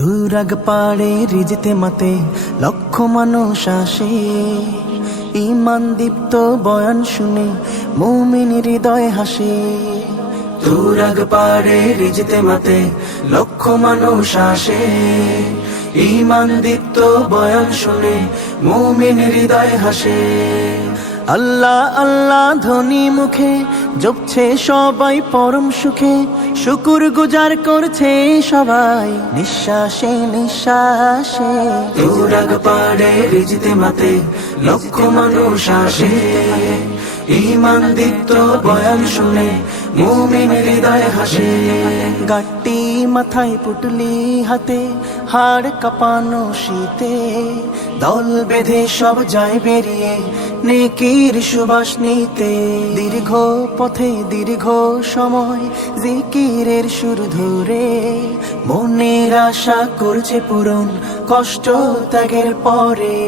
তুরাগ পাড়ে রিজতে মাতে লক্ষ মানুষ আসে, ঈমান দীপ্ত বয়ান শুনে মুমিন হৃদয় হাসে। তুরাগ পাড়ে রিজতে মাতে লক্ষ মানুষ আসে, ঈমান দীপ্ত বয়ান শুনে মুমিন হৃদয় হাসে। আল্লাহ আল্লাহ ধ্বনি মুখে জপছে সবাই পরম সুখে, শুকুর গুজার করছে সবাই নিঃশ্বাসে নিঃশ্বাসে। তুরাগ পাড়ে রিজতে মাতে লক্ষ মানুষ আসে, ঈমান দীপ্ত বয়ান শুনে মুমিন হৃদয় হাসে। গাট্টি মাথায় পুটলি হাতে হাড় কাঁপানো শীতে, দল বেঁধে সব যায় বেরিয়ে নেকির সুবাস নিতে। দীর্ঘ পথে দীর্ঘ সময় জিকিরের সুর ধরে, মনের আশা করছে পূরণ কষ্ট ত্যাগের পরে।